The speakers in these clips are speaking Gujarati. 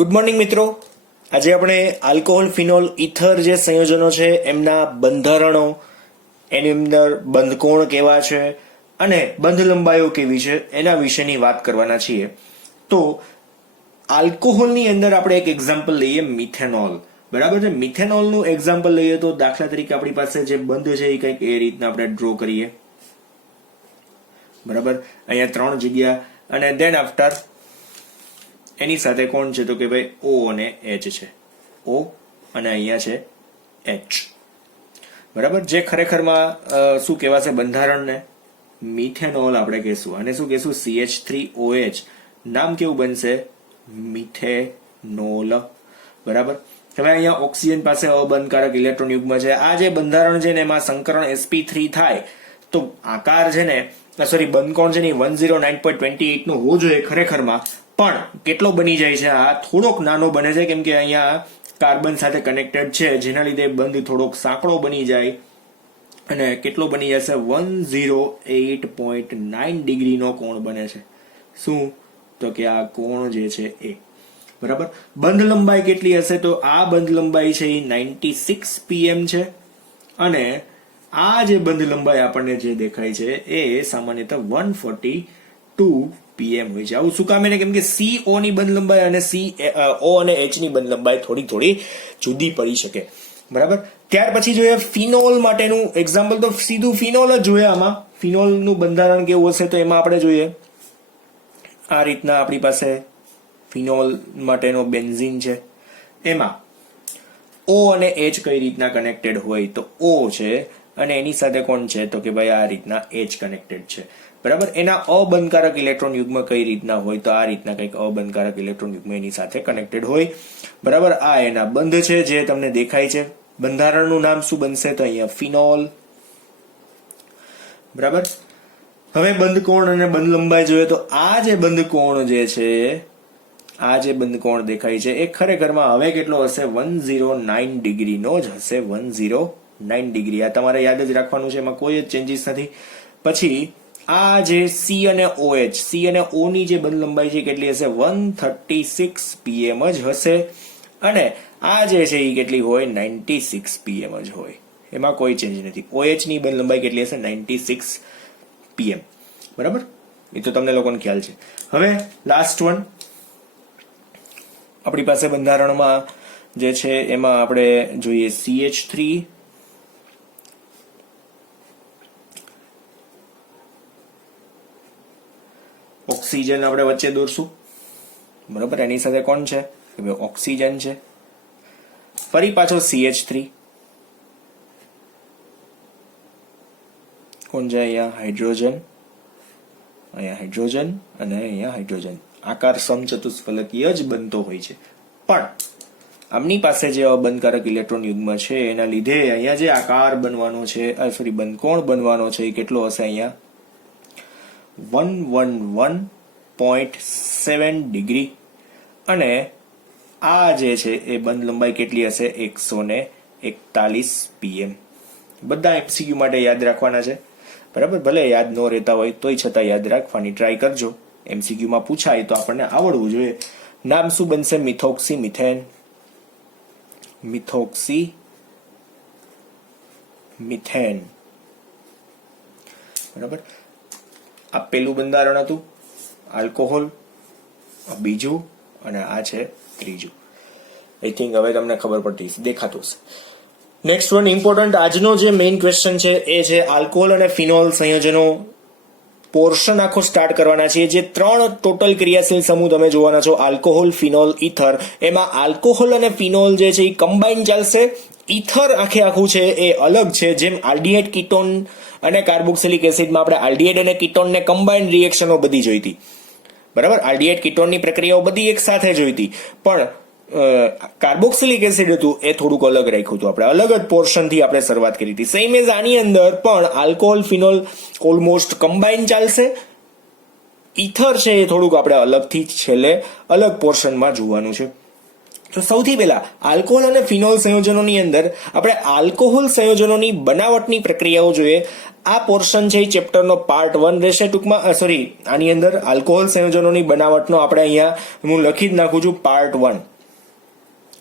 ગુડ મોર્નિંગ મિત્રો. આજે આપણે આલ્કોહોલ, ફિનોલ, ઇથર જે સંયોજનો છે એમના બંધારણો, એની અંદર બંધકોણ કેવા છે અને બંધ લંબાઈઓ કેવી છે એના વિશેની વાત કરવાના છીએ. તો આલ્કોહોલની અંદર આપણે એક એક્ઝામ્પલ લઈએ, મિથેનોલ. બરાબર છે. મિથેનોલનું એક્ઝામ્પલ લઈએ તો દાખલા તરીકે આપણી પાસે જે બંધ છે એ કંઈક એ રીતના આપણે ડ્રો કરીએ. બરાબર, અહીંયા 3 જગ્યા અને દેન આફ્ટર એની સાથે કોણ છે તો કે ભાઈ O અને H છે. O અને અહીંયા છે H. બરાબર, જે ખરેખરમાં શું કહેવાશે બંધારણને? મિથેનોલ આપણે કહેશું. અને શું કહેશું? CH3OH. નામ કેવું બનશે? મિથેનોલ. બરાબર. હવે અહીંયા ઓક્સિજન પાસે અબંધકારક ઇલેક્ટ્રોન યુગ્મ છે. આ જે બંધારણ છે ને એમાં સંકરણ sp3 થાય તો આકાર છે ને બંધકોણ છે ને 109.28 નો હોવો જોઈએ ખરેખરમાં, પણ કેટલો બની જાય છે? આ થોડોક નાનો બને છે કેમ કે અહીંયા કાર્બન સાથે કનેક્ટેડ છે, જેના લીધે બંધ થોડોક સાંકડો બની જાય અને કેટલો બની જશે? 108.9 ડિગ્રીનો કોણ બને છે. શું? તો કે આ કોણ જે છે એ. બરાબર. બંધ લંબાઈ કેટલી હશે? તો આ બંધ લંબાઈ છે એ 96 pm છે અને આ જે બંધ લંબાઈ આપણને જે દેખાય છે એ સામાન્યતઃ 142 pm હોય છે. આવું શું કામ? એને કેમ કે CO ની બંધ લંબાઈ અને O અને H ની બંધ લંબાઈ થોડી જુદી પડી શકે. બરાબર. ત્યાર પછી જોઈએ ફિનોલ માટેનું એક્ઝામ્પલ, તો સીધું ફિનોલ જ જોઈએ. આમાં ફિનોલનું બંધારણ કેવું હશે તો એમાં આપણે જોઈએ આ રીતના આપણી પાસે ફિનોલ માટેનો બેન્ઝીન છે. એમાં O અને H કઈ રીતના કનેક્ટેડ હોય તો O છે અને એની સાથે કોણ છે તો કે ભાઈ આ રીતના H કનેક્ટેડ છે. બરાબર. એના અબંધકારક ઇલેક્ટ્રોન યુગ્મ કઈ રીતના હોય તો આ રીતના કંઈક અબંધકારક ઇલેક્ટ્રોન યુગ્મ એની સાથે કનેક્ટેડ હોય. બરાબર. આ એના બંધ છે જે તમને દેખાય છે. બંધારણનું નામ શું બનશે તો અહીંયા ફિનોલ. બરાબર. હવે બંધ કોણ અને બંધ લંબાઈ જોઈએ તો આ જે બંધ કોણ જે છે, આ જે બંધ કોણ દેખાય છે એ ખરેખરમાં હવે કેટલો હશે? 109 ડિગ્રીનો જ હશે. 109 ડિગ્રી. આ તમારે યાદ જ રાખવાનું છે, એમાં કોઈ જ ચેન્જીસ નથી. પછી આ જે C અને OH, C અને O ની જે બંધ લંબાઈ છે કેટલી હશે? 136 pm જ હશે અને આ જે છે એ કેટલી હોય? 96 pm જ હોય. એમાં કોઈ ચેન્જ નથી. OH ની બંધ લંબાઈ કેટલી હશે? 96 pm. બરાબર. એ તો તમને લોકોને ખ્યાલ છે. હવે લાસ્ટ વન આપણી પાસે બંધારણમાં જે છે એમાં આપણે જોઈએ CH3 ઓક્સિજન આપણે વચ્ચે દોરશું. બરાબર. એની સાથે કોણ છે? ઓક્સિજન છે. ફરી પાછો CH3 કોણ છે? અહીંયા હાઇડ્રોજન, અહીંયા હાઇડ્રોજન અને અહીંયા હાઇડ્રોજન. આકાર સમચતુષ્ફલકીય જ બનતો હોય છે, પણ આમની પાસે જે અબંધકારક ઇલેક્ટ્રોન યુગ્મ છે એના લીધે અહીંયા જે આકાર બનવાનો છે, બંધકોણ બનવાનો છે એ કેટલો હશે? અહીંયા 111.7 ડિગ્રી અને આ જે છે એ બંધ લંબાઈ કેટલી હશે? 141 pm. બધા MCQ માટે યાદ રાખવાના છે. બરાબર. ભલે યાદ ન રહેતા હોય તોય છતાં યાદ રાખવાની ટ્રાય કરજો. MCQ માં પૂછાય તો આપણને આવડવું જોઈએ. નામ શું બનશે? Methoxy methane. Methoxy methane. બરાબર. આ પેલું બંધારણ હતું આલ્કોહોલ, બીજું અને આ છે ત્રીજું. આઈ થિંક હવે તમને ખબર પડતી દેખાતું હશે. નેક્સ્ટ વન ઇમ્પોર્ટન્ટ આજનો જે મેઇન ક્વેશ્ચન છે એ છે આલ્કોહોલ અને ફિનોલ સંયોજનો પોર્શન આખો સ્ટાર્ટ કરવાના છીએ. જે 3 ટોટલ ક્રિયાશીલ સમૂહ તમે જોવાના છો, આલ્કોહોલ, ફિનોલ, ઇથર. એમાં આલ્કોહોલ અને ફિનોલ જે છે એ કમ્બાઈન ચાલશે. ઇથર આખું છે એ અલગ છે. જેમ આલ્ડિહાઇડ, કીટોન અને કાર્બોક્સિલિક એસિડમાં આપણે આલ્ડિહાઇડ અને કીટોનને કમ્બાઈન રિએક્શનો બધી જોઈતી. બરાબર. આલ્ડિહાઇડ કીટોનની પ્રક્રિયાઓ બધી એક સાથે જોઈતી, પણ કાર્બોક્સિલિક એસિડ હતું એ થોડુંક અલગ રાખ્યું હતું. આપણે અલગ જ પોર્શનથી આપણે શરૂઆત કરી હતી. સેમ એઝ આની અંદર પણ આલ્કોહોલ, ફિનોલ ઓલમોસ્ટ કમ્બાઈન ચાલશે. ઇથર છે એ થોડુંક આપણે અલગથી છેલ્લે અલગ પોર્શનમાં જોવાનું છે. તો સૌથી પહેલા આલ્કોહોલ અને ફિનોલ સંયોજનોની અંદર આપણે આલ્કોહોલ સંયોજનોની બનાવટની પ્રક્રિયાઓ જોઈએ. આ પોર્શન છે એ ચેપ્ટરનો પાર્ટ 1 રહેશે ટૂંકમાં. આની અંદર આલ્કોહોલ સંયોજનોની બનાવટનો આપણે અહીંયા હું લખી જ નાખું છું પાર્ટ 1,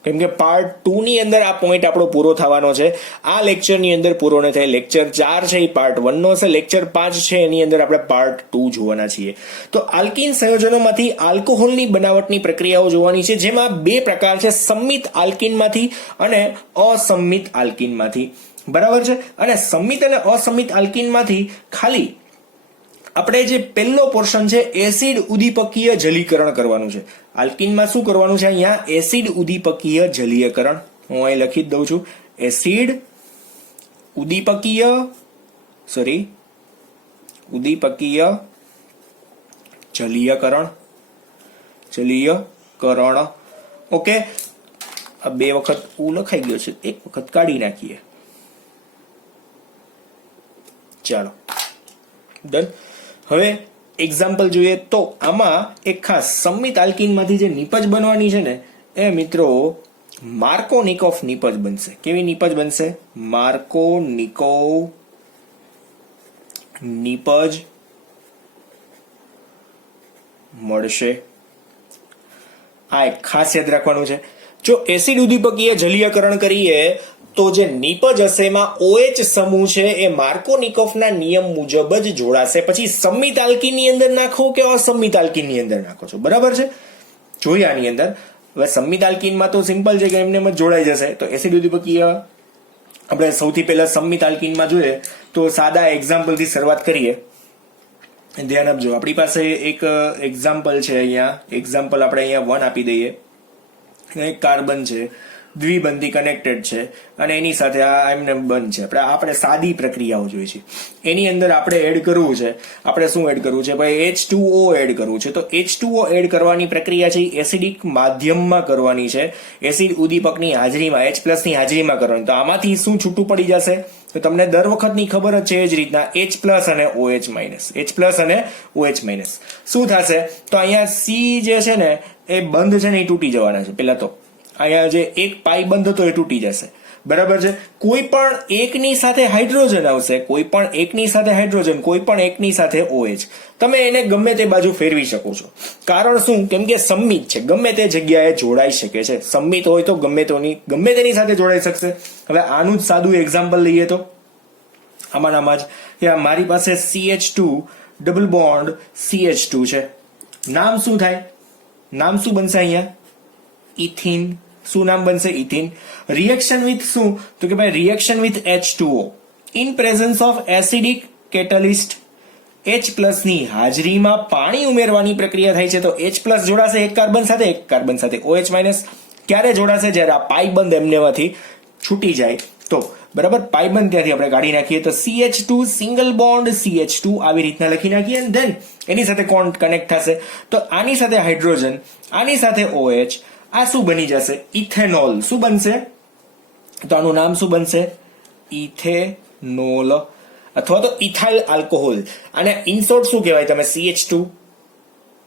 કેમ કે પાર્ટ 2 ની અંદર આ પોઈન્ટ આપણો પૂરો થવાનો છે. આ લેક્ચરની અંદર પૂરો ન થાય. લેક્ચર 4 છે એ પાર્ટ 1 નો હશે. લેક્ચર 5 છે એની અંદર આપણે પાર્ટ 2 જોવાના છીએ. તો આલ્કીન સંયોજનોમાંથી આલ્કોહોલની બનાવટની પ્રક્રિયાઓ જોવાની છે, જેમાં બે પ્રકાર છે, સંમિત આલ્કીનમાંથી અને અસંમિત આલ્કીનમાંથી. બરાબર છે. અને સંમિત અને અસંમિત આલ્કીનમાંથી ખાલી આપણે જે પહેલો પોર્શન છે એસિડ ઉદીપકીય જલીકરણ કરવાનું છે. આલ્કીનમાં શું કરવાનું છે? અહીંયા એસિડ ઉદીપકીય જલીયકરણ. હું અહીં લખી જ દઉં છું, એસિડ ઉદીપકીય જલીયકરણ. ઓકે, આ બે વખત લખાઈ ગયો છે, એક વખત કાઢી નાખીએ. ચાલો ડન. હવે એક્ઝામ્પલ જોઈએ તો આમાં એક ખાસ સંમિત આલ્કીનમાંથી જે નિપજ બનવાની છે ને એ મિત્રો માર્કોનિકોવ નિપજ બનશે. કેવી નિપજ બનશે? માર્કોનિકોવ નિપજ મળશે. આ એક ખાસ યાદ રાખવાનું છે. જો એસિડ ઉદીપકીય જલીયકરણ કરીએ તો જે નિપજ હશે એમાં OH સમૂહ છે એ માર્કોનિકોવના નિયમ મુજબ જ જોડાશે. પછી સંમિત આલ્કીનની અંદર નાખો કે અસંમિત આલ્કીનની અંદર નાખો છો, બરાબર છે. જોઈએ આની અંદર. હવે સંમિત આલ્કીનમાં તો સિમ્પલ છે કે એમને એમ જ જોડાઈ જશે. તો એસિડ ઉદીપકીય આપણે સૌથી પહેલા સંમિત આલ્કીનમાં જોઈએ તો સાદા એક્ઝામ્પલ થી શરૂઆત કરીએ. ધ્યાન આપજો, આપણી પાસે એક એક્ઝામ્પલ છે. અહીંયા એક્ઝામ્પલ આપણે અહીંયા 1 આપી દઈએ. એક કાર્બન છે, દ્વિબંધી કનેક્ટેડ છે અને એની સાથે આ એમને બંધ છે. આપણે સાદી પ્રક્રિયાઓ જોઈ છે. એની અંદર આપણે એડ કરવું છે. આપણે શું એડ કરવું છે? ભાઈ H2O એડ કરવું છે. તો H2O એડ કરવાની પ્રક્રિયા છે એસિડિક માધ્યમમાં કરવાની છે. એસિડ ઉદીપકની હાજરીમાં, H+ ની હાજરીમાં કરવાની. તો આમાંથી શું છૂટું પડી જશે? તો તમને દર વખતની ખબર જ છે એ જ રીતના H+ અને OH-. H+ અને OH-. શું થશે? તો અહીંયા C જે છે ને એ બંધ છે ને એ તૂટી જવાના છે. પેલા તો અહીંયા જે એક પાઈ બંધ હતો એ તૂટી જશે. બરાબર છે. કોઈ પણ એકની સાથે હાઇડ્રોજન આવશે, કોઈ પણ એકની સાથે હાઇડ્રોજન, કોઈ પણ એકની સાથે OH. તમે એને ગમે તે બાજુ ફેરવી શકો છો. કારણ શું? કેમ કે સંમિત છે, ગમે તે જગ્યાએ જોડાઈ શકે છે. સંમિત હોય તો ગમે તેની સાથે જોડાઈ શકશે. હવે આનું જ સાદું એક્ઝામ્પલ લઈએ તો આમાં જ કે મારી પાસે CH2 ડબલ બોન્ડ CH2 છે. નામ શું થાય? નામ શું બનશે અહીંયા? ઇથિન. શું નામ બનશે? ઇથિન. રિએક્શન વિથ શું? તો કે ભાઈ reaction with H2O in presence of acidic catalyst. H+ ની હાજરીમાં પાણી ઉમેરવાની પ્રક્રિયા થાય છે. તો H+ જોડાશે એક કાર્બન સાથે, એક કાર્બન સાથે OH-. ક્યારે જોડાશે? જ્યારે આ પાઈ બંધ એમનેમાંથી છૂટી જાય તો. બરાબર, પાઈ બંધ ત્યાંથી આપણે કાઢી નાખીએ તો CH2 સિંગલ બોન્ડ CH2 આવી રીતના લખી નાખીએ. અને ધેન એની સાથે કોણ કનેક્ટ થશે? તો આની સાથે હાઇડ્રોજન, આની સાથે OH. આ શું બની જશે? ઇથેનોલ. શું બનશે? તો આનું નામ શું બનશે? ઇથેનોલ અથવા તો ઇથાઇલ આલ્કોહોલ. અને ઇન શોર્ટ શું કહેવાય? તમે CH2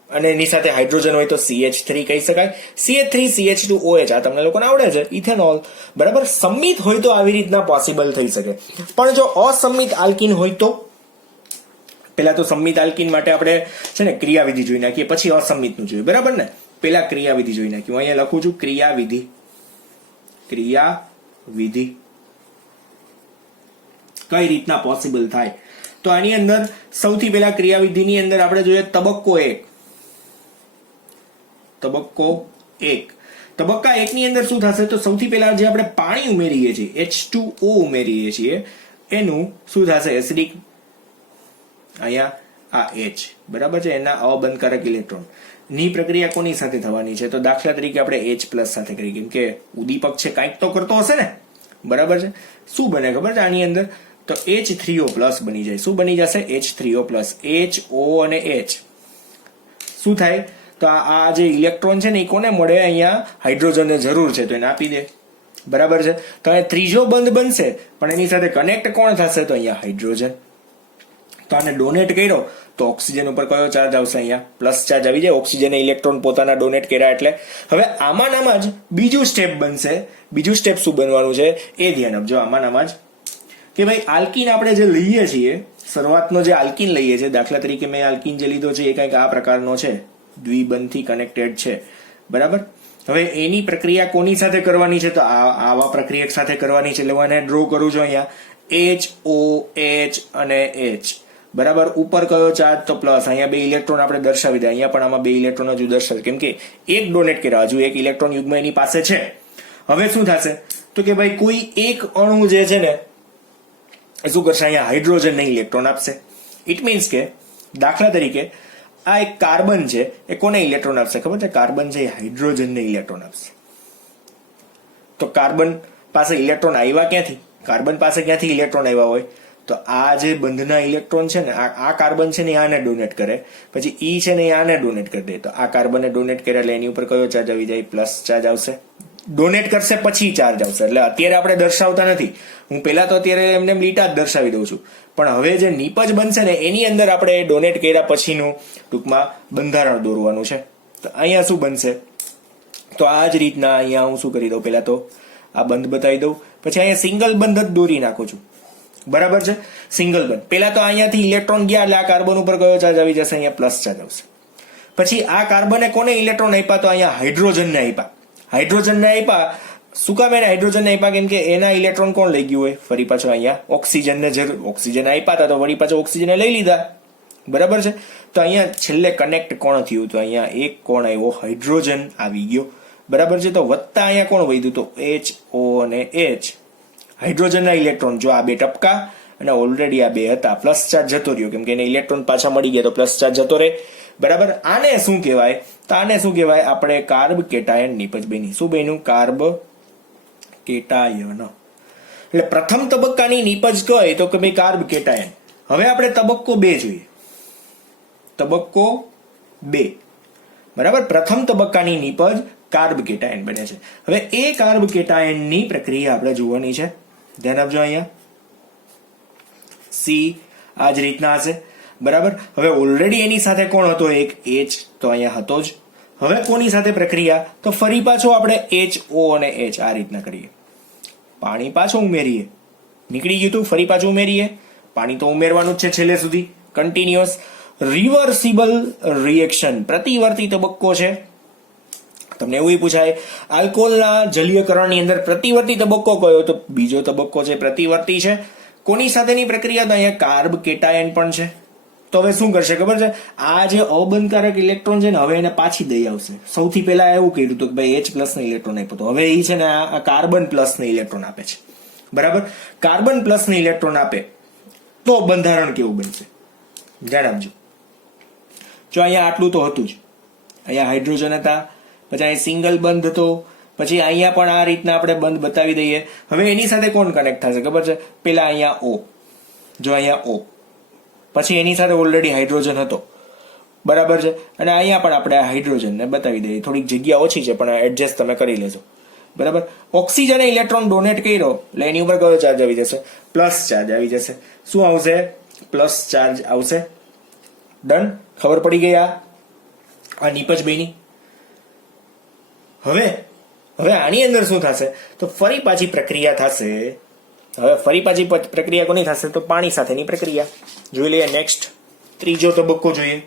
અને એની સાથે હાઇડ્રોજન હોય તો CH3 કહી શકાય. CH3 CH2OH આ તમને લોકોને આવડે છે, ઇથેનોલ. બરાબર. સંમિત હોય તો આવી રીતના પોસિબલ થઈ શકે. પણ જો અસંમિત આલ્કીન હોય તો પેલા તો સંમિત આલ્કીન માટે આપણે છે ને ક્રિયાવિધિ જોઈ નાખીએ, પછી અસંમિતનું જોઈએ. બરાબર ને? પેલા ક્રિયાવિધિ જોઈ નાખી. હું અહીંયા લખું છું ક્રિયાવિધિ. કઈ રીતના પોસિબલ થાય? તો આની અંદર સૌથી પહેલા ક્રિયાવિધિની અંદર આપણે જોઈએ તબક્કો 1. તબક્કા 1 ની અંદર શું થશે? તો સૌથી પહેલા જે આપણે પાણી ઉમેરીએ છીએ, H2O ઉમેરીએ છીએ, એનું શું થશે? એસિડિક. અહીંયા આ H, બરાબર છે, એના અબંધકારક ઇલેક્ટ્રોન ની પ્રક્રિયા કોની સાથે થવાની છે? તો દાખલા તરીકે આપણે H+ સાથે કરી, કેમ કે ઉદીપક છે, કાંઈક તો કરતો હશે ને. બરાબર છે. શું બને ખબર છે આની અંદર? તો H3O+ બની જાય. શું બની જશે? H3O+. HO અને H શું થાય? તો આ જે ઇલેક્ટ્રોન છે ને એ કોને મળે? અહીંયા હાઇડ્રોજનને જરૂર છે તો એને આપી દે. બરાબર છે. તો અહીંયા ત્રીજો બંધ બનશે પણ એની સાથે કનેક્ટ કોણ થશે? તો અહીંયા હાઇડ્રોજન. તો આને ડોનેટ કર્યો તો ઓક્સિજન ઉપર કયો ચાર્જ આવશે? અહીંયા પ્લસ ચાર્જ આવી જાય. ઓક્સિજને ઇલેક્ટ્રોન પોતાના ડોનેટ કર્યા એટલે. હવે આમાં જ બીજું સ્ટેપ બનશે. બીજું સ્ટેપ શું બનવાનું છે એ ધ્યાન આપજો. આમાં જ કે ભાઈ આલ્કીન આપણે જે લઈએ છીએ, શરૂઆતનો જે આલ્કીન લઈએ છીએ, દાખલા તરીકે મેં આલ્કીન જે લીધો છે એ કંઈક આ પ્રકારનો છે, દ્વિબંધથી કનેક્ટેડ છે, બરાબર. હવે એની પ્રક્રિયા કોની સાથે કરવાની છે? તો આવા પ્રક્રિયક સાથે કરવાની છે. એટલે હું આને ડ્રો કરું છું અહીંયા HOH અને H, બરાબર. ઉપર કયો ચાર્જ? તો પ્લસ. અહીંયા બે ઇલેક્ટ્રોન આપણે દર્શાવી દે. અહીંયા પણ આમાં બે ઇલેક્ટ્રોન હજુ દર્શાવે, કેમ કે એક ડોનેટ કર્યા, હજુ એક ઇલેક્ટ્રોન યુગ્મ એની પાસે છે. હવે શું થશે તો કે ભાઈ કોઈ એક અણુ જે છે ને શું કરશે? અહીંયા હાઇડ્રોજનને ઇલેક્ટ્રોન આપશે. ઇટ મીન્સ કે દાખલા તરીકે આ એક કાર્બન છે, એ કોને ઇલેક્ટ્રોન આપશે ખબર છે? કાર્બન છે એ હાઇડ્રોજનને ઇલેક્ટ્રોન આપશે. તો કાર્બન પાસે ઇલેક્ટ્રોન આવ્યા ક્યાંથી? કાર્બન પાસે ક્યાંથી ઇલેક્ટ્રોન આવ્યા હોય? તો આ જે બંધના ઇલેક્ટ્રોન છે ને, આ કાર્બન છે ને આને ડોનેટ કરે, પછી ઈ છે ને આને ડોનેટ કરી દે. તો આ કાર્બને ડોનેટ કર્યા એટલે એની ઉપર કયો ચાર્જ આવી જાય? પ્લસ ચાર્જ આવશે. ડોનેટ કરશે પછી ચાર્જ આવશે. એટલે અત્યારે આપણે દર્શાવતા નથી. હું પહેલા તો અત્યારે એમને લીટા જ દર્શાવી દઉં છું, પણ હવે જે નીપજ બનશે ને એની અંદર આપણે ડોનેટ કર્યા પછીનું ટૂંકમાં બંધારણ દોરવાનું છે. તો અહીંયા શું બનશે? તો આ જ રીતના અહીંયા હું શું કરી દઉં, પહેલા તો આ બંધ બતાવી દઉં, પછી અહીંયા સિંગલ બંધ જ દોરી નાખું છું, બરાબર છે. સિંગલ બંધ. પહેલા તો અહીંયાથી ઇલેક્ટ્રોન ગયા એટલે આ કાર્બન ઉપર કયો ચાર્જ આવી જશે? અહીંયા પ્લસ ચાર્જ આવશે. પછી આ કાર્બને કોને ઇલેક્ટ્રોન આપ્યા? તો અહીંયા હાઇડ્રોજનને આપ્યા. હાઇડ્રોજનને આપ્યા. શું કામ એને હાઇડ્રોજનને આપ્યા? કેમ કે એના ઇલેક્ટ્રોન કોણ લઈ ગયું હોય? ફરી પાછો અહીંયા ઓક્સિજનને જરૂર. ઓક્સિજન આપ્યા હતા તો વળી પાછો ઓક્સિજને લઈ લીધા, બરાબર છે. તો અહીંયા છેલ્લે કનેક્ટ કોણ થયું? તો અહીંયા એક કોણ આવ્યો? હાઇડ્રોજન આવી ગયો, બરાબર છે. તો વત્તા અહીંયા કોણ વધ્યું? તો HO અને H, હાઇડ્રોજનના ઇલેક્ટ્રોન. જો આ બે ટપકા અને ઓલરેડી આ બે હતા, પ્લસ ચાર્જ જતો રહ્યો, કેમ કે એને ઇલેક્ટ્રોન પાછા મળી ગયા તો પ્લસ ચાર્જ જતો રહે, બરાબર. આને શું કહેવાય? તો આને શું કહેવાય? આપણે કાર્બ કેટાયન નિપજ બની. શું બન્યું? Carb cation. એટલે પ્રથમ તબક્કાની નિપજ કઈ? તો કે ભાઈ કાર્બ કેટાયન. હવે આપણે તબક્કો 2 જોઈએ. તબક્કો 2, બરાબર. પ્રથમ તબક્કાની નિપજ કાર્બ કેટાયન બને છે. હવે એ કાર્બ કેટાયનની પ્રક્રિયા આપણે જોવાની છે. ધ્યાન આપજો. અહીંયા C આ જ રીતના હશે, બરાબર. હવે ઓલરેડી એની સાથે કોણ હતો? એક H, તો અહીંયા હતો જ. હવે કોની સાથે પ્રક્રિયા? તો ફરી પાછો આપણે HO અને H આ રીતના કરીએ. પાણી પાછું ઉમેરીએ. નીકળી ગયું તું, ફરી પાછું ઉમેરીએ. પાણી તો ઉમેરવાનું જ છે છેલ્લે સુધી, કન્ટિન્યુઅસ. રિવર્સિબલ રિએક્શન, પ્રતિવર્તી તબક્કો છે. તમને એવું પૂછાય આલ્કોહોલના જલીયકરણની અંદર પ્રતિવર્તી તબક્કો કયો? તો બીજો તબક્કો છે, પ્રતિવર્તી છે. કોની સાથેની પ્રક્રિયા? તો અહીંયા કાર્બ કેટાયન પણ છે. તો હવે શું કરશે ખબર છે? આ જે અબંધકારક ઇલેક્ટ્રોન છે ને, હવે એને પાછી દઈ આવશે. સૌથી પહેલા એવું કર્યું હતું કે ભાઈ H+ ને ઇલેક્ટ્રોન આપ્યો તો હવે એ છે ને આ કાર્બન પ્લસ ને ઇલેક્ટ્રોન આપે છે, બરાબર. કાર્બન પ્લસ ને ઇલેક્ટ્રોન આપે તો બંધારણ કેવું બનશે? ધ્યાન આપજો. જો અહીંયા આટલું તો હતું જ. અહીંયા હાઇડ્રોજન હતા, પછી અહીં સિંગલ બંધ હતો, પછી અહીંયા પણ આ રીતના આપણે બંધ બતાવી દઈએ. હવે એની સાથે કોણ કનેક્ટ થશે ખબર છે? પેલા અહીંયા O, જો અહીંયા O, પછી એની સાથે ઓલરેડી હાઇડ્રોજન હતો, બરાબર છે. અને અહીંયા પણ આપણે હાઇડ્રોજનને બતાવી દઈએ. થોડીક જગ્યા ઓછી છે પણ એડજસ્ટ તમે કરી લેજો, બરાબર. ઓક્સિજને ઇલેક્ટ્રોન ડોનેટ કર્યો એટલે એની ઉપર કયો ચાર્જ આવી જશે? પ્લસ ચાર્જ આવી જશે. શું આવશે? પ્લસ ચાર્જ આવશે. ડન. ખબર પડી ગઈ આ નિપજ બેની. હવે આની અંદર શું થશે? તો ફરી પાછી પ્રક્રિયા થશે. હવે ફરી પાછી પ્રક્રિયા કોની થશે? તો પાણી સાથેની પ્રક્રિયા. જોઈ લઈએ નેક્સ્ટ, ત્રીજો તબક્કો જોઈએ.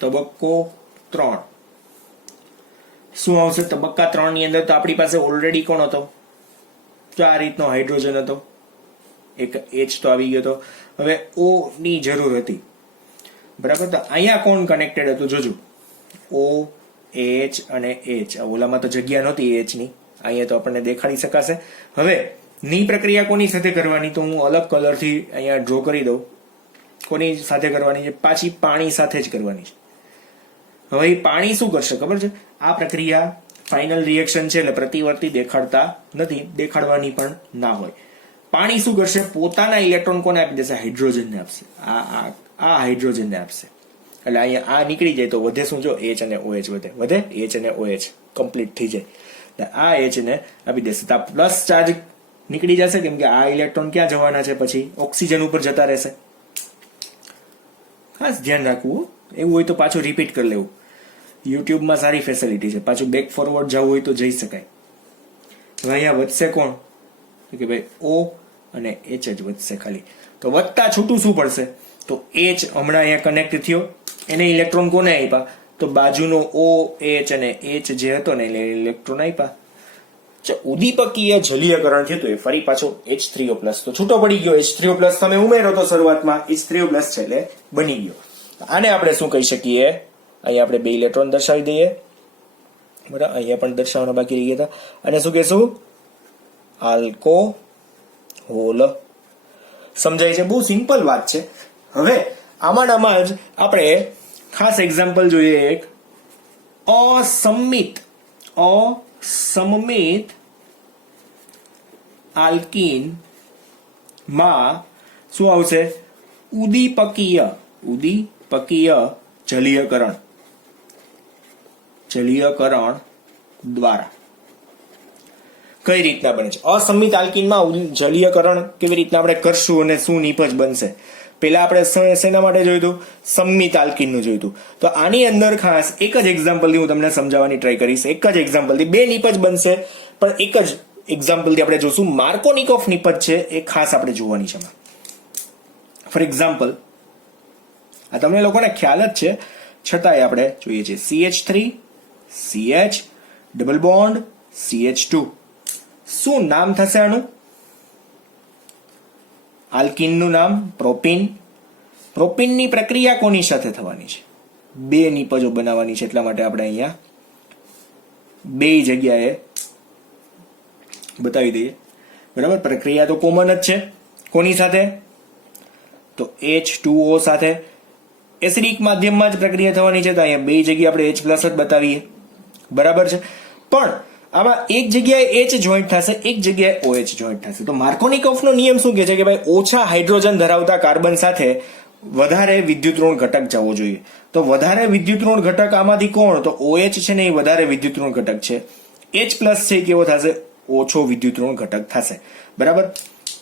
તબક્કો 3 શું આવશે? તબક્કા 3 ની અંદર તો આપણી પાસે ઓલરેડી કોણ હતો? તો આ રીતનો હાઇડ્રોજન હતો, એક H તો આવી ગયો હતો. હવે O ની જરૂર હતી, બરાબર. તો અહીંયા કોણ કનેક્ટેડ હતું? જોજો, O, H અને H. ઓલામાં તો જગ્યા નહોતી H ની, અહીંયા તો આપણને દેખાડી શકાશે. હવે ની પ્રક્રિયા કોની સાથે કરવાની? તો હું અલગ કલરથી અહીંયા ડ્રો કરી દઉં. કોની સાથે કરવાની છે? પાછી પાણી સાથે જ કરવાની છે. હવે એ પાણી શું કરશે ખબર છે? આ પ્રક્રિયા ફાઇનલ રિએક્શન છે એટલે પ્રતિવર્તી દેખાડતા નથી, દેખાડવાની પણ ના હોય. પાણી શું કરશે? પોતાના ઇલેક્ટ્રોન કોને આપી દેશે? હાઇડ્રોજનને આપશે. આ હાઇડ્રોજનને આપશે. એટલે અહીંયા આ નીકળી જાય તો વધે શું? જો H અને OH વધે H અને OH કમ્પ્લીટ થઈ જાય. આ H ને આપી દેશે. તો પ્લસ ચાર્જ નીકળી જશે, કેમ કે આ ઇલેક્ટ્રોન ક્યાં જવાના છે, પછી ઓક્સિજન ઉપર જતા રહેશે. ખાસ ધ્યાન રાખવું, એવું હોય તો પાછું રિપીટ કરી લેવું. યુટ્યુબમાં સારી ફેસિલિટી છે, પાછું બેક ફોરવર્ડ જવું હોય તો જઈ શકાય. હવે અહીંયા વધશે કોણ, કે ભાઈ O અને H જ વધશે ખાલી. તો વધતા છૂટું શું પડશે, તો H હમણાં અહીંયા કનેક્ટ થયો, એને ઇલેક્ટ્રોન કોને આપ્યા, તો બાજુનો OH અને H જે હતો ને એટલે ઇલેક્ટ્રોન આપ્યા. ઉદીપકીય જલીયકરણ થયું એ ફરી પાછો H3O+ તો છૂટો પડી ગયો. H3O+ તમે ઉમેરો તો શરૂઆતમાં H3O+ છે એટલે બની ગયો. આને આપણે શું કહી શકીએ, અહીંયા આપણે 2 ઇલેક્ટ્રોન દર્શાવી દઈએ, બરાબર. અહીંયા પણ દર્શાવવાના બાકી રહી ગયા હતા. અને શું કહેશું, આલ્કોહોલ. સમજાય છે, બહુ સિમ્પલ વાત છે. હવે આમાં જ આપણે ખાસ એક્ઝામ્પલ જોઈએ, એક અસમિત આલ્કીન માં શું આવશે, ઉદીપકીય જલીયકરણ દ્વારા. કઈ રીતના બને છે અસમિત આલ્કીનમાં જલીયકરણ, કેવી રીતના આપણે કરશું અને શું નિપજ બનશે. પેલા આપણે શેના માટે જોયું હતું, સંમિત આલ્કીનનું જોયું હતું. તો આની અંદર ખાસ એક જ એક્ઝામ્પલથી હું તમને સમજાવવાની ટ્રાય કરીશ. એક જ એક્ઝામ્પલથી 2 નિપજ બનશે, પણ એક જ એક્ઝામ્પલથી આપણે જોશું. માર્કોનિકોફ નિપજ છે એ ખાસ આપણે જોવાની છે. ફોર એક્ઝામ્પલ, આ તમને લોકોને ખ્યાલ જ છે, છતાંય આપણે જોઈએ છીએ. CH3 CH double bond CH2. શું નામ થશે આનું, આલ્કીનનું નામ પ્રોપીન. પ્રોપીનની પ્રક્રિયા કોની સાથે થવાની છે, 2 નિપજો બનાવવાની છે, એટલા માટે આપણે અહીંયા 2 જગ્યાએ બતાવી દઈએ, બરાબર. પ્રક્રિયા તો કોમન જ છે, કોની સાથે, તો H2O સાથે. એસિડિક માધ્યમમાં જ પ્રક્રિયા થવાની છે, તો અહીંયા 2 જગ્યાએ આપણે H+ જ બતાવીએ, બરાબર છે. પણ આમાં એક જગ્યાએ H જોઈન્ટ થશે, એક જગ્યાએ OH જોઈન્ટ થશે. તો માર્કોનિકોફનો નિયમ શું કહે છે કે ભાઈ ઓછા હાઇડ્રોજન ધરાવતા કાર્બન સાથે વધારે વિદ્યુતઋણ ઘટક જવો જોઈએ. તો વધારે વિદ્યુતઋણ ઘટક આમાંથી કોણ, તો OH છે ને એ વધારે વિદ્યુતઋણ ઘટક છે. H+ છે એ કેવો થશે, ઓછો વિદ્યુતઋણ ઘટક થશે, બરાબર.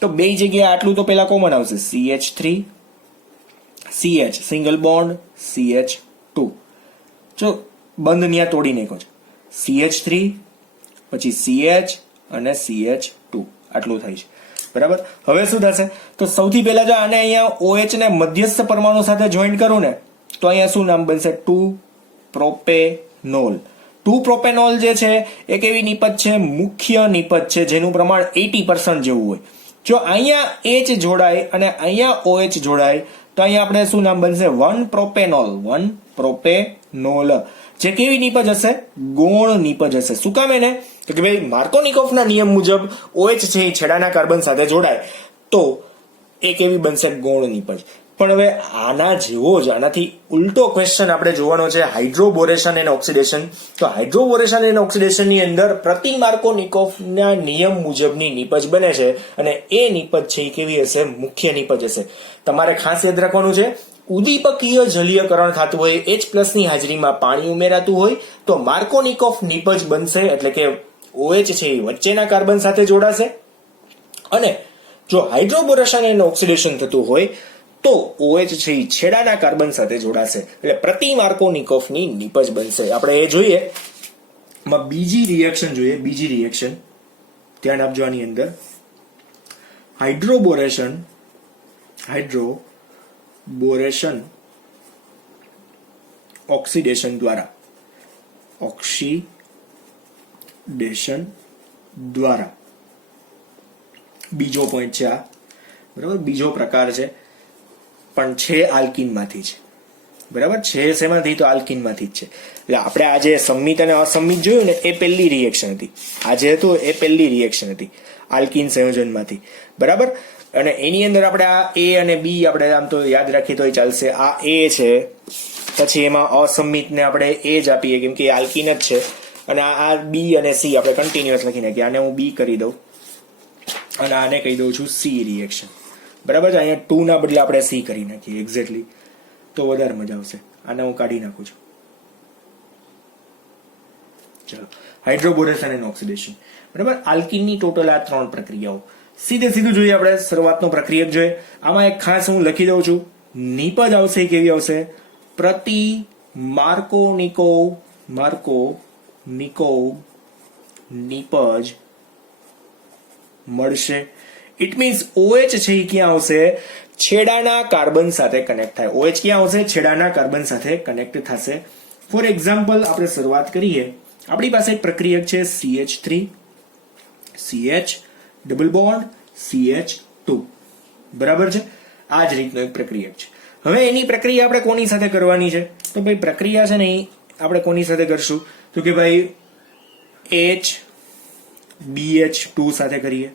તો 2 જગ્યાએ આટલું તો પેલા કોમન આવશે, CH3 CH single bond CH2. જો બંધ ન્યા તોડી નાખો છે, CH3 પછી CH અને CH2 આટલું થાય છે, બરાબર. હવે શું થશે, તો સૌથી પહેલા જો આને અહીંયા OH ને મધ્યસ્થ પરમાણુ સાથે જોઈન્ટ કરું ને, તો અહીંયા શું નામ બનશે, 2-પ્રોપેનોલ. 2-પ્રોપેનોલ જે છે એ કેવી નિપજ છે, મુખ્ય નિપજ છે, જેનું પ્રમાણ 80% જેવું હોય. જો અહીંયા H જોડાય અને અહીંયા OH જોડાય તો અહીંયા આપણે શું નામ બનશે, 1-પ્રોપેનોલ. જે કેવી નિપજ હશે, ગૌણ નિપજ હશે. શું કામ એને, તો કે ભાઈ માર્કોનિકોફના નિયમ મુજબ OH છે એ છેડાના કાર્બન સાથે જોડાય તો એ કેવી બનશે, ગૌણ નિપજ. પણ હવે આના જેવો જ આનાથી ઉલટો ક્વેશ્ચન આપણે જોવાનો છે, હાઇડ્રોબોરેશન એન્ડ ઓક્સિડેશન. તો હાઇડ્રોબોરેશન એન્ડ ઓક્સિડેશનની અંદર પ્રતિ માર્કોનિકોફના નિયમ મુજબની નિપજ બને છે અને એ નિપજ છે એ કેવી હશે, મુખ્ય નિપજ હશે. તમારે ખાસ યાદ રાખવાનું છે, ઉદીપકીય જલીયકરણ થતું હોય, H+ ની હાજરીમાં પાણી ઉમેરાતું હોય તો માર્કોનિકોફ નિપજ બનશે, એટલે કે OH છે એ વચ્ચેના કાર્બન સાથે જોડાશે. અને જો હાઇડ્રોબોરેશન એન્ડ ઓક્સિડેશન થતું હોય તો OH છે એ છેડાના કાર્બન સાથે જોડાશે, એટલે પ્રતિ માર્કોનિકોફની નિપજ બનશે. આપણે એ જોઈએ, બીજી રિએક્શન જોઈએ. બીજી રિએક્શન ધ્યાન આપજો આની અંદર, હાઇડ્રોબોરેશન ઓક્સિડેશન દ્વારા બીજો પોઈન્ટ છે આ, બરાબર. બીજો પ્રકાર છે, પણ છે આલ્કીનમાંથી છે, બરાબર. છે શેમાંથી, તો આલ્કીનમાંથી જ છે. એટલે આપણે આજે સંમિત અને અસંમિત જોયું ને એ પહેલી રિએક્શન હતી, આજે હતું એ પહેલી રિએક્શન હતી આલ્કીન સંયોજનમાંથી, બરાબર. અને એની અંદર આપણે આ A અને B આપણે આમ તો યાદ રાખીએ તો ચાલશે. આ A છે, પછી એમાં અસંમિતને આપણે A જ આપીએ કેમ કે આલ્કીન જ છે, અને આ B અને C આપણે કન્ટિન્યુઅસ લખી નાખીએ. આને હું B કરી દઉં અને આને કહી દઉં છું C રિએક્શન, બરાબર છે. અહીંયા 2 ના બદલે આપણે C કરી નાખીએ એક્ઝેક્ટલી, તો વધારે મજા આવશે. આને હું કાઢી નાખું છું. ચલો, હાઇડ્રોબોરેશન એન્ડ ઓક્સિડેશન. બરાબર, આલ્કીનની ટોટલ આ 3 પ્રક્રિયાઓ. સીધું જોઈએ આપણે શરૂઆતનો પ્રક્રિયક જોઈએ. આમાં એક ખાસ હું લખી દઉં છું, નિપજ આવશે. કેવી આવશે? પ્રતિ માર્કો નિકોવ નિપજ મળશે. ઇટ મીન્સ OH છે એ ક્યાં આવશે? છેડાના કાર્બન સાથે કનેક્ટ થાય. OH ક્યાં આવશે? છેડાના કાર્બન સાથે કનેક્ટ થશે. ફોર એક્ઝામ્પલ આપણે શરૂઆત કરીએ. આપણી પાસે એક પ્રક્રિયક છે CH3 CH double bond CH2. બરાબર છે, આ જ રીતનો એક પ્રક્રિયક છે. હવે એની પ્રક્રિયા આપણે કોની સાથે કરવાની છે? તો ભાઈ પ્રક્રિયા છે ને આપણે કોની સાથે કરશું? તો કે ભાઈ HBH2 સાથે કરીએ.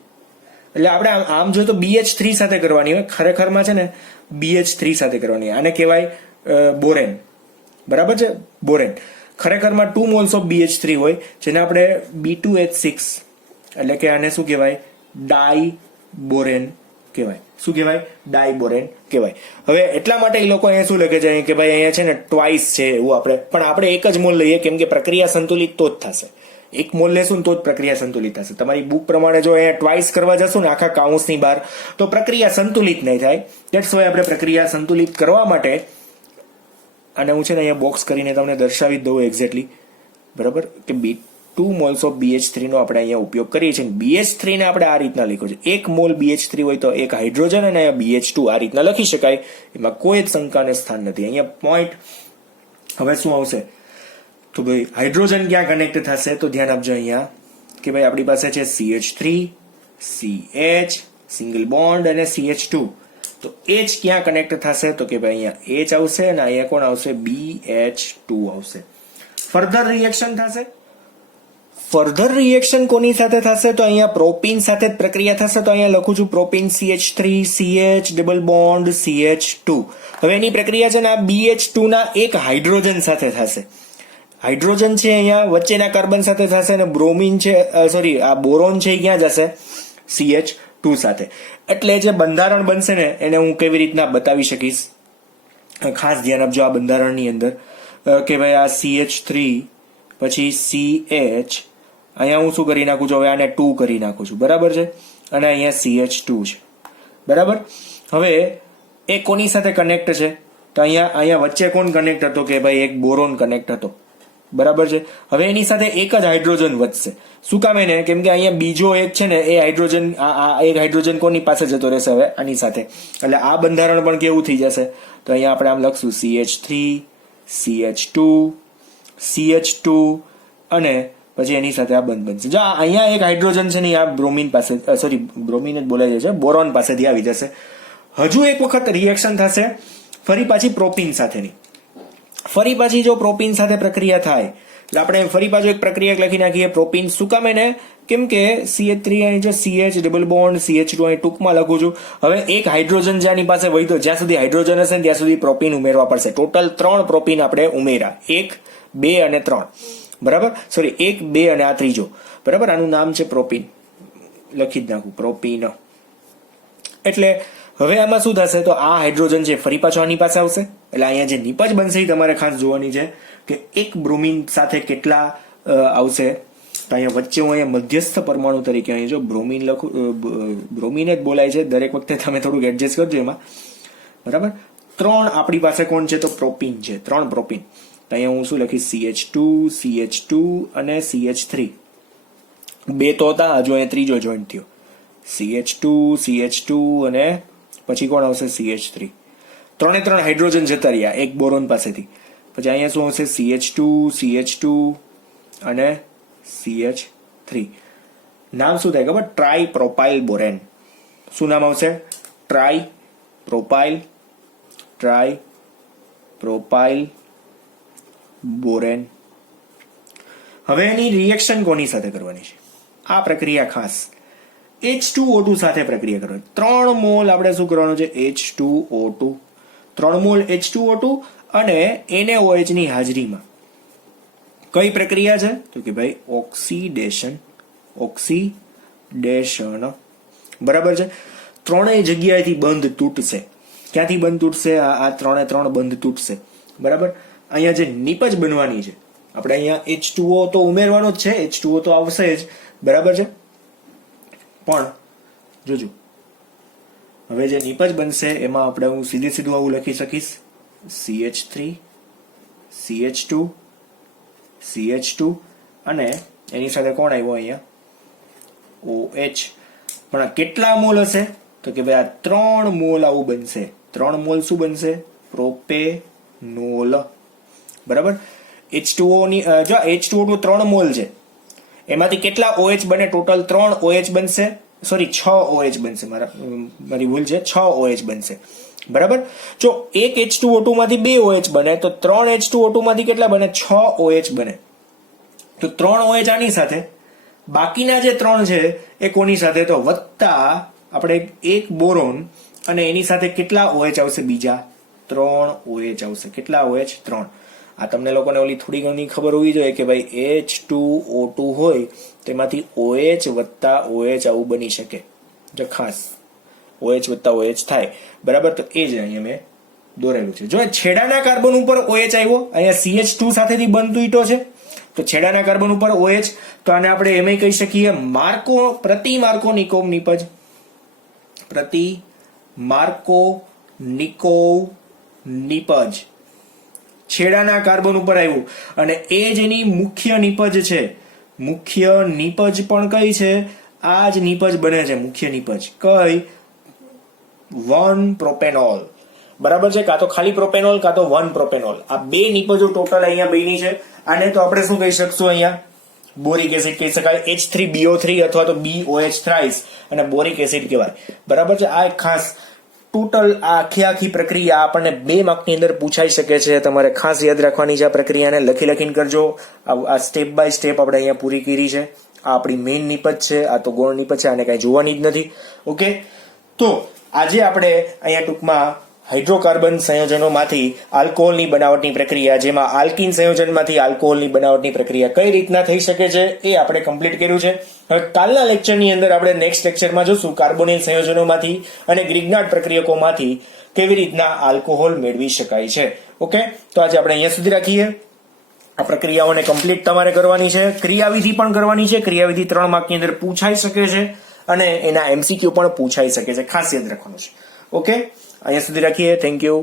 એટલે આપણે આમ જોઈએ તો BH3 સાથે કરવાની હોય, ખરેખરમાં છે ને BH3 સાથે કરવાની. આને કહેવાય બોરેન. બરાબર છે, બોરેન. ખરેખરમાં 2 મોલ્સ ઓફ BH3 હોય, જેને આપણે B2H6 એટલે કે આને શું કહેવાય? ડાઈ બોરેન કહેવાય. શું કહેવાય? ડાઈ બોરેન કહેવાય. હવે એટલા માટે એ લોકો અહીંયા શું લખે છે કે ભાઈ અહીંયા છે ને ટ્વાઇસ છે એવું આપણે, પણ આપણે એક જ મોલ લઈએ કેમ કે પ્રક્રિયા સંતુલિત તો જ થશે. એક મોલ લેશું તો જ પ્રક્રિયા સંતુલિત થશે. તમારી બુક પ્રમાણે જો અહીંયા ટ્વાઇસ કરવા જશું ને આખા કાઉન્સની બહાર તો પ્રક્રિયા સંતુલિત નહીં થાય. દેટ્સ વાય આપણે પ્રક્રિયા સંતુલિત કરવા માટે અને હું છે ને અહીંયા બોક્સ કરીને તમને દર્શાવી દઉં એક્ઝેક્ટલી. બરાબર, કે 2 મોલ્સ ઓફ BH3 નો આપણે અહીંયા ઉપયોગ કરીએ છીએ. BH3 ને આપણે આ રીતના લખ્યો છે. 1 મોલ BH3 હોય તો 1 હાઇડ્રોજન અને અહીંયા BH2 આ રીતના લખી શકાય. એમાં કોઈ જ શંકાને સ્થાન નથી. અહીંયા પોઈન્ટ હવે શું આવશે? તો ભાઈ હાઇડ્રોજન ક્યાં કનેક્ટ થશે? તો ધ્યાન આપજો અહીંયા કે ભાઈ આપણી પાસે છે CH3 CH સિંગલ બોન્ડ અને CH2. તો H ક્યાં કનેક્ટ થશે? તો કે ભાઈ અહીંયા H આવશે અને અહીંયા કોણ આવશે? BH2 આવશે. ફર્ધર રિએક્શન થશે. ફર્ધર રિએક્શન કોની સાથે થશે? તો અહીંયા પ્રોપીન સાથે જ પ્રક્રિયા થશે. તો અહીંયા લખું છું propyne CH3 CH double bond CH2. હવે એની પ્રક્રિયા છે ને આ BH2 ના એક હાઇડ્રોજન સાથે થશે. હાઇડ્રોજન છે અહીંયા વચ્ચેના કાર્બન સાથે થશે અને બ્રોમિન છે આ બોરોન છે એ ક્યાં જશે? CH2 સાથે. એટલે જે બંધારણ બનશે ને એને હું કેવી રીતના બતાવી શકીશ, ખાસ ધ્યાન આપજો આ બંધારણની અંદર કે ભાઈ આ CH3 પછી CH અહીંયા હું શું કરી નાખું છું? હવે આને 2 કરી નાખું છું. બરાબર છે, અને અહીંયા CH2 છે. બરાબર, હવે એ કોની સાથે કનેક્ટ છે? તો અહીંયા વચ્ચે કોણ કનેક્ટ હતો? કે ભાઈ એક બોરોન કનેક્ટ હતો. બરાબર છે, હવે એની સાથે એક જ હાઇડ્રોજન વધશે. શું કામ એને? કેમ કે અહીંયા બીજો એક છે ને એ હાઇડ્રોજન આ એક હાઇડ્રોજન કોની પાસે જતો રહેશે? હવે આની સાથે. એટલે આ બંધારણ પણ કેવું થઈ જશે? તો અહીંયા આપણે આમ લખશું CH3 CH2 CH2 અને પછી એની સાથે આ બંધ બનશે. જો અહીંયા એક હાઇડ્રોજન છે ને આ બ્રોમિન પાસે બ્રોમિન જ બોલાય છે, બોરોન પાસેથી આવી જશે. હજુ એક વખત રિએક્શન થશે ફરી પાછી પ્રોપીન સાથેની. ફરી પાછી જો પ્રોપીન સાથે પ્રક્રિયા થાય એટલે આપણે ફરી પાછું એક પ્રક્રિયા લખી નાખીએ પ્રોપીન. શું કામ એને? કેમ કે CH3 અહીં જો CH ડબલ બોન્ડ CH2 અહીં ટૂંકમાં લખું છું. હવે એક હાઇડ્રોજન જેની પાસે વહી તો જ્યાં સુધી હાઇડ્રોજન હશે ત્યાં સુધી પ્રોપીન ઉમેરવા પડશે. ટોટલ 3 પ્રોપીન આપણે ઉમેર્યા, 1 2 અને 3. બરાબર, 1 2 અને આ ત્રીજો. બરાબર, આનું નામ છે પ્રોપીન. લખી જ નાખું પ્રોપીન. એટલે હવે આમાં શું થશે? તો આ હાઇડ્રોજન છે ફરી પાછો આની પાસે આવશે. એટલે અહીંયા જે નિપજ બનશે એ તમારે ખાસ જોવાની છે કે એક બ્રોમિન સાથે કેટલા આવશે. તો અહીંયા વચ્ચે હું અહીંયા મધ્યસ્થ પરમાણુ તરીકે અહીં જો બ્રોમિન લખું, બ્રોમિન જ બોલાય છે દરેક વખતે, તમે થોડુંક એડજસ્ટ કરજો એમાં. બરાબર, 3 આપણી પાસે કોણ છે? તો પ્રોપીન છે, 3 પ્રોપીન. તો અહીંયા હું શું લખીશ? CH2 અને CH3. 2 તો હતા, હજુ અહીંયા ત્રીજો જોઈન્ટ થયો. CH2 અને પછી કોણ આવશે? CH3. 3 હાઇડ્રોજન જતા રહ્યા એક બોરોન પાસેથી. પછી અહીંયા શું આવશે? CH2 અને CH3. નામ શું થાય ખબર? Tri propyl borane. શું નામ આવશે? Tri propyl borane. હવે એની રિએક્શન કોની સાથે કરવાની છે? આ પ્રક્રિયા ખાસ H2O2 સાથે પ્રક્રિયા કરવાની. 3 મોલ આપણે શું કરવાનું છે? H2O2. 3 મોલ H2O2 અને NaOH ની હાજરીમાં કઈ પ્રક્રિયા છે? તો કે ભાઈ ઓક્સિડેશન. બરાબર છે, 3 જગ્યાએથી બંધ તૂટશે. ક્યાંથી બંધ તૂટશે? આ 3 બંધ તૂટશે. બરાબર, અહીંયા જે નિપજ બનવાની છે આપણે અહીંયા H2O તો ઉમેરવાનો જ છે, H2O તો આવશે જ, બરાબર છે. પણ જોજો હવે જે નિપજ બનશે એમાં આપણે હું સીધું આવું લખી શકીશ CH3 CH2 CH2 અને એની સાથે કોણ આવ્યો અહીંયા OH. પણ કેટલા મોલ હશે તો કે ભાઈ આ 3 મોલ આવું બનશે. 3 મોલ શું બનશે? પ્રોપેનોલ. બરાબર. H2O ની જો H2O નું 3 મોલ છે, એમાંથી કેટલા OH બને? ટોટલ 3 OH બનશે, સોરી 6 OH બનશે, મારી ભૂલ છે, 6 OH બનશે. બરાબર. જો એક H2O2 માંથી 2 OH બને તો 3 H2O2 માંથી કેટલા બને? 6 OH બને. તો 3 OH આની સાથે, બાકીના જે 3 છે એ કોની સાથે? તો વત્તા આપણે એક બોરોન અને એની સાથે કેટલા OH આવશે? બીજા 3 OH આવશે. કેટલા OH? 3. આ તમને લોકોને ઓલી થોડી ઘણી ખબર હોવી જોઈએ કે ભાઈ H2O2 હોય તેમાંથી OH વત્તા OH આવું બની શકે, જો ખાસ OH વત્તા OH થાય. બરાબર. તો એ જ અહીંયા મેં દોરેલું છે. જો છેડાના કાર્બન ઉપર OH આવ્યો, અહીંયા CH2 સાથેથી બનતું ઈટો છે, તો છેડાના કાર્બન ઉપર OH, તો આને આપણે એમ કહી શકીએ પ્રતિ માર્કોનિકોવ નિપજ. પ્રતિ માર્કોનિકોવ નિપજ છેડાના કાર્બન ઉપર આવ્યું અને એ જ એની મુખ્ય નિપજ છે. મુખ્ય નિપજ પણ કઈ છે? આ જ નિપજ બને છે. મુખ્ય નિપજ કઈ? 1 પ્રોપેનોલ. બરાબર છે. કાં તો ખાલી પ્રોપેનોલ કાં તો 1 પ્રોપેનોલ. આ બે નિપજો ટોટલ અહીંયા બની છે. આને તો આપણે શું કહી શકશું? અહીંયા બોરિક એસિડ કહી શકાય, H3BO3 અથવા તો BOH થ્રાઇસ, અને બોરિક એસિડ કહેવાય. બરાબર છે. આ ખાસ ટોટલ આ આખી પ્રક્રિયા આપણને 2 માર્કની અંદર પૂછાઈ શકે છે. તમારે ખાસ યાદ રાખવાની છે આ પ્રક્રિયાને. લખીને કરજો. આ સ્ટેપ બાય સ્ટેપ આપણે અહીંયા પૂરી કરી છે. આ આપણી મેઇન નિપજ છે, આ તો ગૌણ નિપજ છે, આને કઈ જોવાની જ નથી. ઓકે. તો આજે આપણે અહીંયા ટૂંકમાં હાઇડ્રોકાર્બન સંયોજનોમાંથી આલ્કોહોલની બનાવટની પ્રક્રિયા, જેમાં આલ્કીન સંયોજનમાંથી આલ્કોહોલની બનાવટની પ્રક્રિયા કઈ રીતના થઈ શકે છે એ આપણે કમ્પ્લીટ કર્યું છે. હવે કાલના લેક્ચરની અંદર આપણે નેક્સ્ટ લેક્ચરમાં જોશું કાર્બોનિલ સંયોજનોમાંથી અને ગ્રિગ્નાર્ડ પ્રક્રિયકોમાંથી કેવી રીતના આલ્કોહોલ મેળવી શકાય છે. ઓકે. તો આજે આપણે અહીંયા સુધી રાખીએ. આ પ્રક્રિયાઓને કમ્પ્લીટ તમારે કરવાની છે. ક્રિયાવિધિ પણ કરવાની છે. ક્રિયાવિધિ 3 માર્કની અંદર પૂછાઈ શકે છે અને એના MCQ પણ પૂછાઈ શકે છે. ખાસ યાદ રાખવાનું છે. ઓકે. અહીંયા સુધી રાખીએ. Thank you.